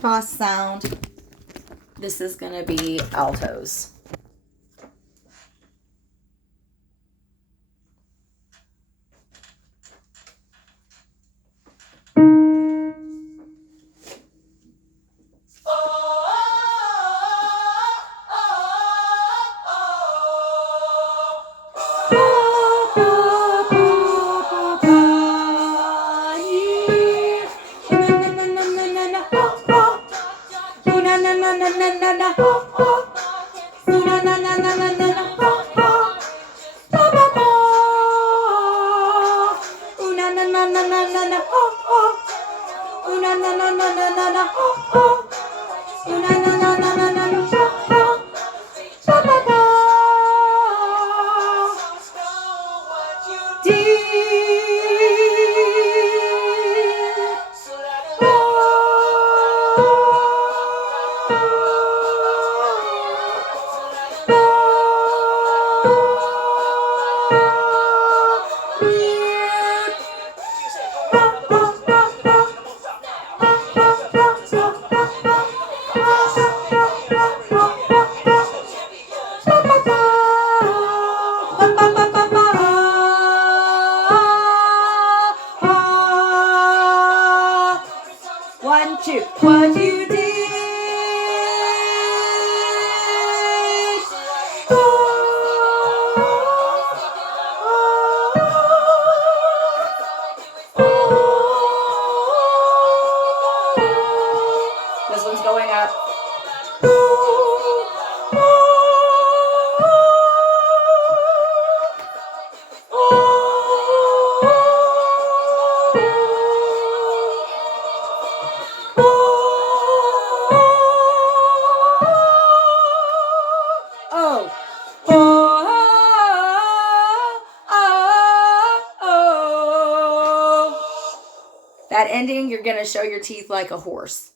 cross sound. This is going to be altos. One, two. What you did. This one's going up. That ending, you're going to show your teeth like a horse.